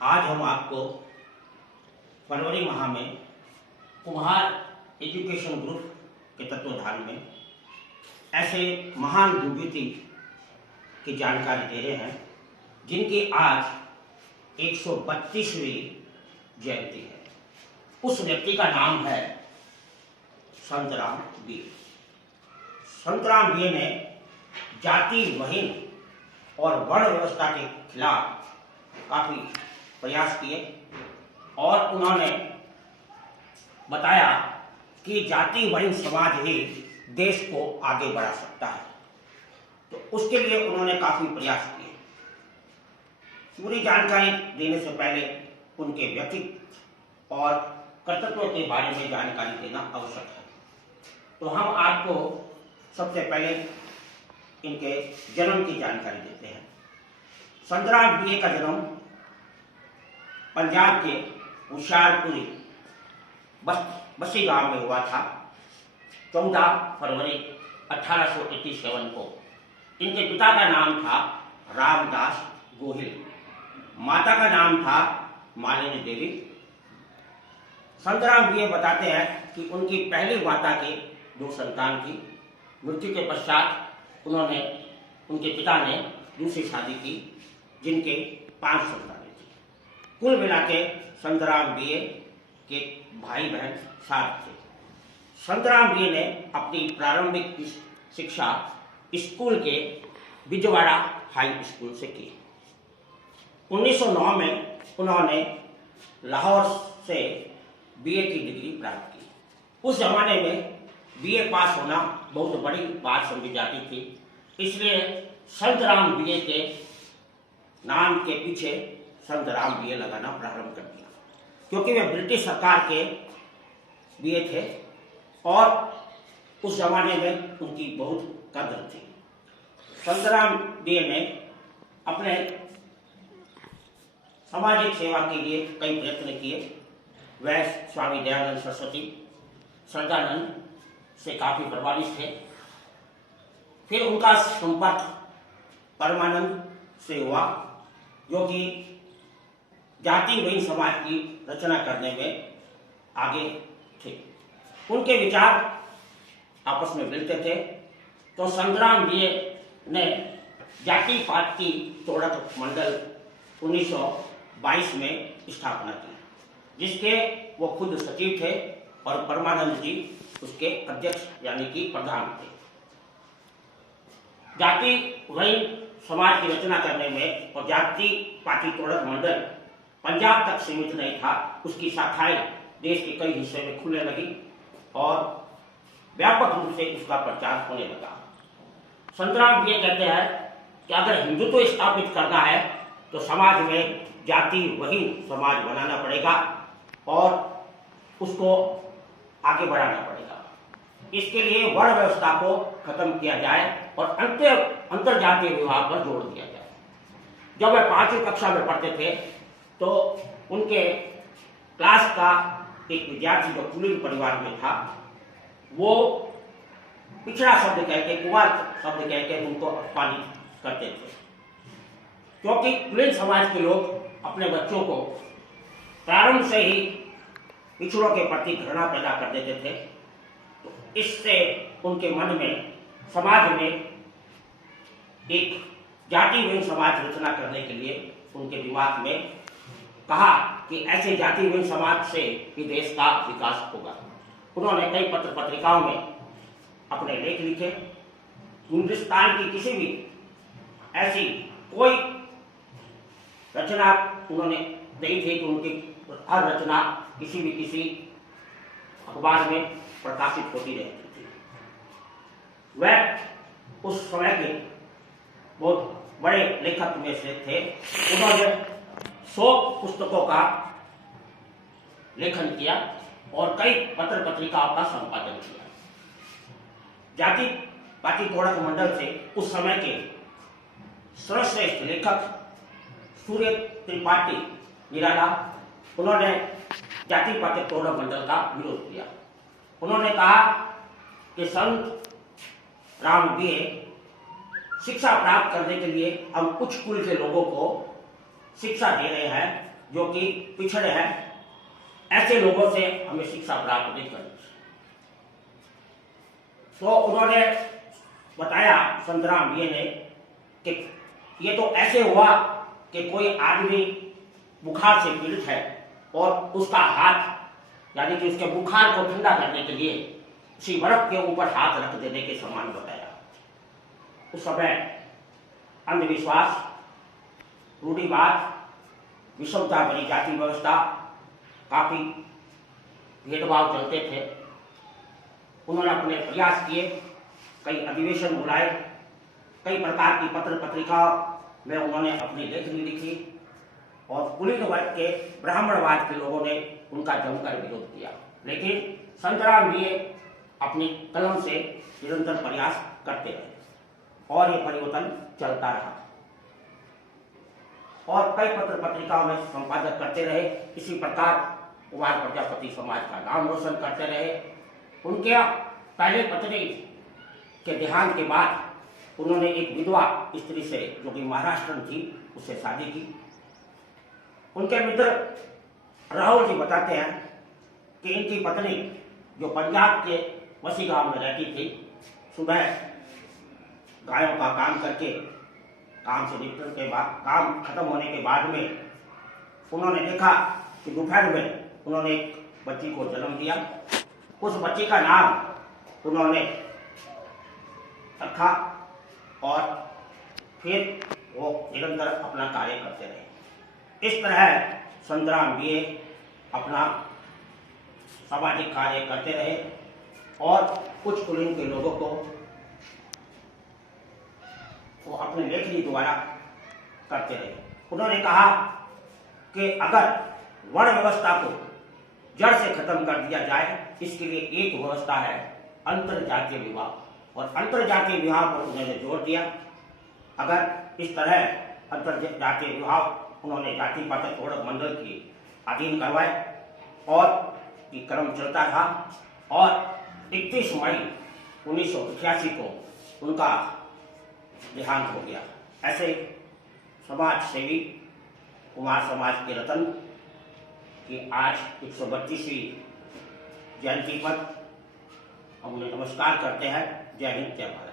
आज हम आपको फरवरी माह में कुम्हार एजुकेशन ग्रुप के तत्वाधान में ऐसे महान विभूति की जानकारी दे रहे हैं जिनकी आज 132वीं जयंती है। उस व्यक्ति का नाम है संतराम बीए। संतराम बीए ने जाति वहीन और वर्ण व्यवस्था के खिलाफ काफी प्रयास किए और उन्होंने बताया कि जाति वहीन समाज ही देश को आगे बढ़ा सकता है। तो उसके लिए उन्होंने काफी प्रयास किए। पूरी जानकारी देने से पहले उनके व्यक्तित्व और कर्तव्यों के बारे में जानकारी देना आवश्यक है। तो हम आपको सबसे पहले इनके जन्म की जानकारी देते हैं। संतराम बीए का जन्म पंजाब के होशियारपुरी बस्सी गांव में हुआ था 14 फरवरी 1887 को। इनके पिता का नाम था रामदास गोहिल, माता का नाम था मालिनी देवी। संतराम बीए बताते हैं कि उनकी पहली माता के 2 संतान थी। मृत्यु के पश्चात उनके पिता ने दूसरी शादी की जिनके 5 संतानें थी। कुल मिला के संतराम बीए के भाई बहन 7 थे। संतराम बीए ने अपनी प्रारंभिक शिक्षा स्कूल के बिजवाड़ा हाई स्कूल से की। 1909 में उन्होंने लाहौर से बीए की डिग्री प्राप्त की। उस जमाने में बीए पास होना बहुत बड़ी बात समझी जाती थी, इसलिए संतराम बीए के नाम के पीछे संतराम बीए लगाना प्रारंभ कर दिया, क्योंकि वे ब्रिटिश सरकार के बीए थे और उस जमाने में उनकी बहुत कदर थी। संतराम बीए ने अपने सामाजिक सेवा के लिए कई प्रयत्न किए। वह स्वामी दयानंद सरस्वती, सदानंद से काफी प्रभावित थे। फिर उनका संपर्क परमानंद से हुआ, जो कि जाति वहीन समाज की रचना करने में आगे थे। उनके विचार आपस में मिलते थे। तो संतराम बीए ने जाति पाति तोड़क मंडल 1922 में स्थापना की, जिसके वो खुद सचिव थे और परमानंद जी उसके अध्यक्ष यानी कि प्रधान थे। जाति वहीन समाज की रचना करने में और जाति पाति तोड़क मंडल पंजाब तक सीमित नहीं था, उसकी शाखाएं देश के कई हिस्से में खुलने लगी और व्यापक रूप से उसका प्रचार होने लगा। संतराम बीए कहते हैं कि अगर हिंदुत्व स्थापित करना है तो समाज में जाति वहीन समाज बनाना पड़ेगा और उसको आगे बढ़ाना पड़ेगा। इसके लिए वर्ण व्यवस्था को खत्म किया जाए और अंतर जातीय विवाह पर जोर दिया जाए। जब वे 5वीं कक्षा में पढ़ते थे तो उनके क्लास का एक विद्यार्थी जो कुलीन परिवार में था, वो पिछड़ा शब्द कहकर, कुमार शब्द कहकर उनको अपमानित करते थे, क्योंकि कुलीन समाज के लोग अपने बच्चों को प्रारंभ से ही पिछड़ों के प्रति घृणा पैदा कर देते थे। तो इससे उनके मन में, समाज में एक जाति वहीन समाज रचना करने के लिए उनके दिमाग में कहा कि ऐसे जाति वहीन समाज से ही देश का विकास होगा। उन्होंने कई पत्र पत्रिकाओं में अपने लेख लिखे। हिंदुस्तान की किसी भी ऐसी कोई रचना उन्होंने नहीं थी कि उनकी हर रचना किसी अखबार में प्रकाशित होती रहती थी। वह उस समय के बहुत बड़े लेखक में से थे। उन्होंने 100 पुस्तकों का लेखन किया और कई पत्र पत्रिकाओं का संपादन किया। जाति पाति तोड़क मंडल से उस समय के सर्वश्रेष्ठ लेखक सूर्य त्रिपाठी निराला, उन्होंने जाति पाति तोड़क मंडल का विरोध किया। उन्होंने कहा कि संत राम बीए शिक्षा प्राप्त करने के लिए हम उच्च कुल के लोगों को शिक्षा दे रहे हैं जो कि पिछड़े हैं, ऐसे लोगों से हमें शिक्षा प्राप्त नहीं करनी चाहिए। तो उन्होंने बताया संतराम ये ने कि ये तो ऐसे हुआ कि कोई आदमी बुखार से पीड़ित है और उसका हाथ यानी कि उसके बुखार को ठंडा करने के लिए उसी बर्फ के ऊपर हाथ रख देने के समान बताया। उस समय अंधविश्वास, रूढ़िवाद, विषमता भरी जाति व्यवस्था, काफी भेदभाव चलते थे। उन्होंने अपने प्रयास किए, कई अधिवेशन बुलाए, कई प्रकार की पत्र पत्रिकाओं में उन्होंने अपनी लेखनी लिखी और कुलीन वर्ग के ब्राह्मणवाद के लोगों ने उनका जमकर विरोध किया। लेकिन संतराम भी अपनी कलम से निरंतर प्रयास करते रहे और ये परिवर्तन चलता रहा और कई पत्र पत्रिकाओं में संपादक करते रहे। इसी प्रकार कुमार प्रजापति समाज का नाम रोशन करते रहे। उनके पहले पत्नी के देहांत के बाद उन्होंने एक विधवा स्त्री से, जो कि महाराष्ट्र थी, उससे शादी की। उनके मित्र राहुल जी बताते हैं कि इनकी पत्नी, जो पंजाब के वसी गांव में रहती थी, सुबह गायों का काम करके, काम से निपटने के बाद, काम खत्म होने के बाद में उन्होंने देखा कि दोपहर में उन्होंने एक बच्ची को जन्म दिया। उस बच्ची का नाम उन्होंने रखा और फिर वो निरंतर अपना कार्य करते रहे। इस तरह संतराम भी अपना सामाजिक कार्य करते रहे और कुछ कुलीन के लोगों को वो अपने लेखनी द्वारा करते रहे। उन्होंने कहा कि अगर वर्ण व्यवस्था को जड़ से खत्म कर दिया जाए, इसके लिए एक व्यवस्था है अंतरजातीय विवाह, और अंतरजातीय विवाह पर उन्होंने जोर दिया। अगर इस तरह अंतरजातीय विवाह उन्होंने जाति पाति तोड़क मंडल के अधीन करवाए और ये क्रम चलता रहा और 31 मई 1988 को उनका देहांत हो गया। ऐसे समाज सेवी कुमार समाज के रतन की आज 132वीं जयंती पर हम उन्हें नमस्कार करते हैं। जय हिंद, जय भारत।